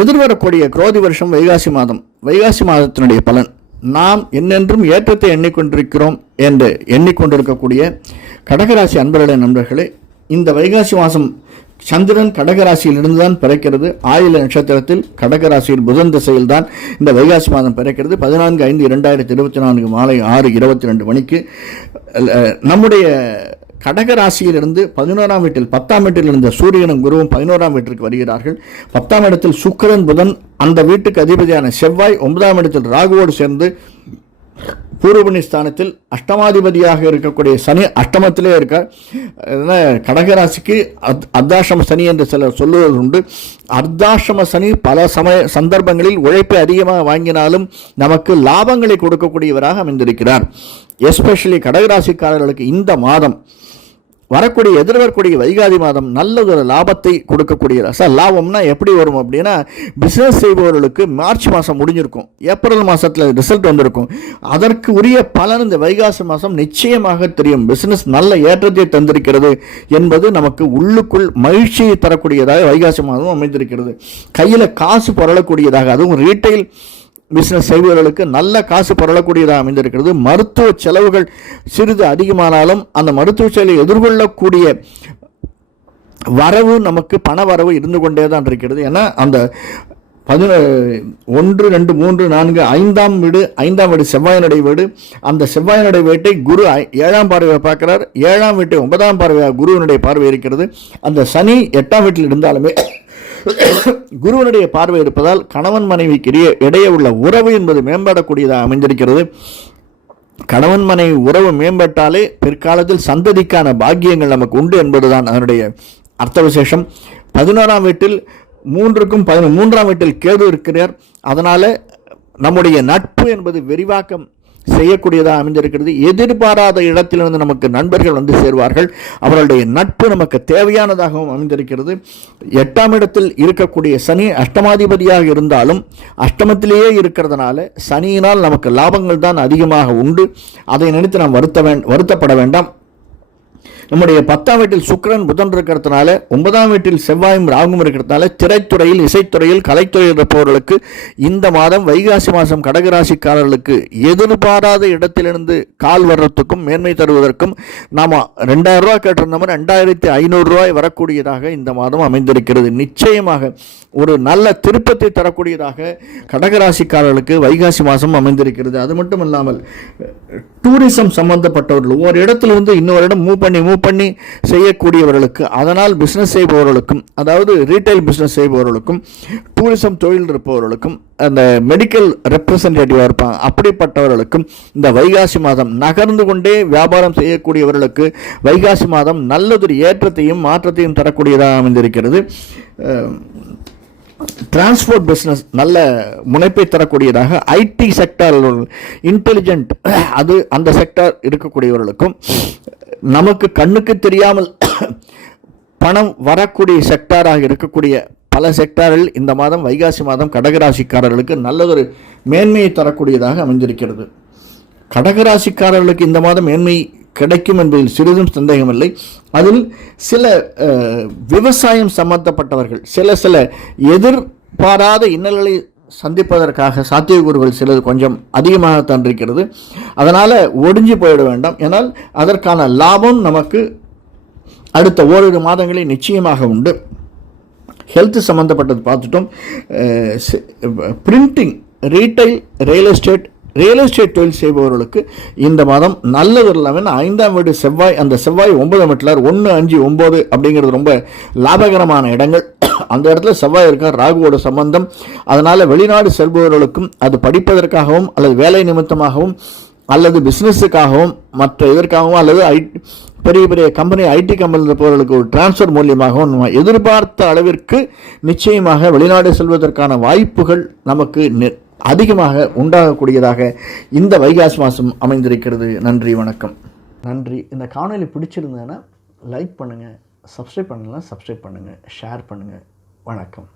எதிர்வரக்கூடிய குரோதி வருஷம் வைகாசி மாதம். வைகாசி மாதத்தினுடைய பலன் நாம் என்னென்றும் ஏற்றத்தை எண்ணிக்கொண்டிருக்கிறோம் என்று எண்ணிக்கொண்டிருக்கக்கூடிய கடகராசி அன்பர்களே நண்பர்களே இந்த வைகாசி மாதம் சந்திரன் கடகராசியிலிருந்து தான் பிறக்கிறது. ஆயுள நட்சத்திரத்தில் கடகராசியில் புதன் திசையில் தான் இந்த வைகாசி மாதம் பிறக்கிறது. பதினான்கு ஐந்து இரண்டாயிரத்தி இருபத்தி நான்கு மாலை ஆறு இருபத்தி ரெண்டு மணிக்கு நம்முடைய கடக ராசியிலிருந்து பதினோராம் வீட்டில் பத்தாம் வீட்டில் இருந்த சூரியனும் குருவும் பதினோராம் வீட்டிற்கு வருகிறார்கள். பத்தாம் இடத்தில் சுக்கரன் புதன் அந்த வீட்டுக்கு அதிபதியான செவ்வாய் ஒன்பதாம் இடத்தில் ராகுவோடு சேர்ந்து பூர்வபுணி ஸ்தானத்தில் அஷ்டமாதிபதியாக இருக்கக்கூடிய சனி அஷ்டமத்திலே இருக்கார். கடகராசிக்கு அத் அர்த்தாசிரம சனி என்று சிலர் சொல்லுவது உண்டு அர்த்தாசிரம சனி பல சமய சந்தர்ப்பங்களில் உழைப்பை அதிகமாக வாங்கினாலும் நமக்கு லாபங்களை கொடுக்கக்கூடியவராக அமைந்திருக்கிறார். எஸ்பெஷலி கடகராசிக்காரர்களுக்கு இந்த மாதம் வரக்கூடிய எதிர்வரக்கூடிய வைகாதி மாதம் நல்ல ஒரு லாபத்தை கொடுக்கக்கூடிய சார் லாபம்னா எப்படி வரும் அப்படின்னா பிஸ்னஸ் செய்பவர்களுக்கு மார்ச் மாதம் முடிஞ்சிருக்கும். ஏப்ரல் மாதத்தில் ரிசல்ட் வந்திருக்கும். அதற்கு உரிய பலன் இந்த வைகாசி மாதம் நிச்சயமாக தெரியும். பிஸ்னஸ் நல்ல ஏற்றத்தை தந்திருக்கிறது என்பது நமக்கு உள்ளுக்குள் மகிழ்ச்சியை தரக்கூடியதாக வைகாசி மாதம் அமைந்திருக்கிறது. கையில் காசு புரளக்கூடியதாக அதுவும் ரீட்டைல் பிஸ்னஸ் செய்பவர்களுக்கு நல்ல காசு பரளக்கூடியதாக அமைந்திருக்கிறது. மருத்துவ செலவுகள் சிறிது அதிகமானாலும் அந்த மருத்துவ செலவை எதிர்கொள்ளக்கூடிய வரவு நமக்கு பண வரவு இருந்து கொண்டே தான் இருக்கிறது. ஏன்னா அந்த பதின ஒன்று ரெண்டு மூன்று நான்கு ஐந்தாம் வீடு ஐந்தாம் வீடு செவ்வாயனுடைய வீடு. அந்த செவ்வாயனுடைய வீட்டை குரு ஐ- ஏழாம் பார்வையை பார்க்குறார். ஏழாம் வீட்டை ஒன்பதாம் பார்வையாக குருவினுடைய பார்வை இருக்கிறது. அந்த சனி எட்டாம் வீட்டில் இருந்தாலுமே குருவனுடைய பார்வை இருப்பதால் கணவன் மனைவிக்கு இடையே இடையே உள்ள உறவு என்பது மேம்படக்கூடியதாக அமைந்திருக்கிறது. கணவன் மனைவி உறவு மேம்பட்டாலே பிற்காலத்தில் சந்ததிக்கான பாக்கியங்கள் நமக்கு உண்டு என்பதுதான் அதனுடைய அர்த்த விசேஷம் பதினோராம் வீட்டில் மூன்றுக்கும் பதினொன்று மூன்றாம் வீட்டில் கேது இருக்கிறார். அதனால் நம்முடைய நட்பு என்பது விரிவாக்கம் செய்யக்கூடியதாக அமைந்திருக்கிறது எதிர்பாராத இடத்திலிருந்து நமக்கு நண்பர்கள் வந்து சேர்வார்கள். அவர்களுடைய நட்பு நமக்கு தேவையானதாகவும் அமைந்திருக்கிறது. எட்டாம் இடத்தில் இருக்கக்கூடிய சனி அஷ்டமாதிபதியாக இருந்தாலும் அஷ்டமத்திலேயே இருக்கிறதுனால சனியினால் நமக்கு லாபங்கள் தான் அதிகமாக உண்டு. அதை நினைத்து நாம் வருத்த வேண் வருத்தப்பட வேண்டாம். நம்முடைய பத்தாம் வீட்டில் சுக்கரன் புதன் இருக்கிறதுனால ஒன்பதாம் வீட்டில் செவ்வாயும் ராகும் இருக்கிறதுனால திரைத்துறையில் இசைத்துறையில் கலைத்துறை இருப்பவர்களுக்கு இந்த மாதம் வைகாசி மாதம் கடகராசிக்காரர்களுக்கு எதிர்பாராத இடத்திலிருந்து கால் வர்றதுக்கும் மேன்மை தருவதற்கும் நாம் ரெண்டாயிரம் ரூபா கேட்டிருந்தோம் ரெண்டாயிரத்தி ஐநூறுரூவாய் வரக்கூடியதாக இந்த மாதம் அமைந்திருக்கிறது. நிச்சயமாக ஒரு நல்ல திருப்பத்தை தரக்கூடியதாக கடகராசிக்காரர்களுக்கு வைகாசி மாதம் அமைந்திருக்கிறது. அது மட்டும் இல்லாமல் டூரிசம் சம்பந்தப்பட்டவர்கள் ஒரு இடத்துல வந்து இன்னொரு இடம் மூவ் பண்ணி மூவ் பண்ணி செய்யக்கூடியவர்களுக்கு அதனால் பிஸ்னஸ் செய்பவர்களுக்கும் அதாவது ரீட்டைல் பிஸ்னஸ் செய்பவர்களுக்கும் டூரிசம் தொழில் இருப்பவர்களுக்கும் அந்த மெடிக்கல் ரெப்ரசன்டேட்டிவாக இருப்பாங்க அப்படிப்பட்டவர்களுக்கும் இந்த வைகாசி மாதம் நகர்ந்து கொண்டே வியாபாரம் செய்யக்கூடியவர்களுக்கு வைகாசி மாதம் நல்லதொரு ஏற்றத்தையும் மாற்றத்தையும் தரக்கூடியதாக அமைந்திருக்கிறது. டிரான்ஸ்போர்ட் பிஸ்னஸ் நல்ல முனைப்பை தரக்கூடியதாக ஐடி செக்டார் இன்டெலிஜென்ட் அது அந்த செக்டார் இருக்கக்கூடியவர்களுக்கும் நமக்கு கண்ணுக்கு தெரியாமல் பணம் வரக்கூடிய செக்டாராக இருக்கக்கூடிய பல செக்டாரில் இந்த மாதம் வைகாசி மாதம் கடகராசிக்காரர்களுக்கு நல்லதொரு மேன்மையை தரக்கூடியதாக அமைந்திருக்கிறது. கடகராசிக்காரர்களுக்கு இந்த மாதம் மேன்மை கிடைக்கும் என்பதில் சிறிதும் சந்தேகமில்லை. அதில் சில விவசாயம் சம்பந்தப்பட்டவர்கள் சில சில எதிர்பாராத இன்னல்களை சந்திப்பதற்காக சாத்தியக்கூறுகள் சிலது கொஞ்சம் அதிகமாக தந்திருக்கிறது. அதனால் ஒடிஞ்சு போயிட வேண்டாம். ஏனால் அதற்கான லாபம் நமக்கு அடுத்த ஓரிரு மாதங்களில் நிச்சயமாக உண்டு. ஹெல்த் சம்மந்தப்பட்டது பார்த்துட்டோம். Printing retail real estate real estate தொழில் செய்பவர்களுக்கு இந்த மாதம் நல்லது இல்லாமல் ஐந்தாம் வீடு செவ்வாய் அந்த செவ்வாய் ஒன்பதாம் வீட்டில் ஒன்று அஞ்சு ஒம்பது அப்படிங்கிறது ரொம்ப லாபகரமான இடங்கள். அந்த இடத்துல செவ்வாய் இருக்கார் ராகுவோட சம்பந்தம். அதனால் வெளிநாடு செல்பவர்களுக்கும் அது படிப்பதற்காகவும் அல்லது வேலை நிமித்தமாகவும் அல்லது பிஸ்னஸுக்காகவும் மற்ற இதற்காகவும் அல்லது ஐ பெரிய பெரிய கம்பெனி ஐடி கம்பெனியில் இருப்பவர்களுக்கு ஒரு டிரான்ஸ்ஃபர் மூலியமாகவும் நம்ம எதிர்பார்த்த அளவிற்கு நிச்சயமாக வெளிநாடு செல்வதற்கான வாய்ப்புகள் நமக்கு அதிகமாக உண்டாகக்கூடியதாக இந்த வைகாசி மாதம் அமைந்திருக்கிறது. நன்றி வணக்கம். நன்றி. இந்த காணொளி பிடிச்சிருந்ததுன்னா லைக் பண்ணுங்கள் சப்ஸ்கிரைப் பண்ணலாம் சப்ஸ்கிரைப் பண்ணுங்கள் ஷேர் பண்ணுங்கள் வணக்கம்.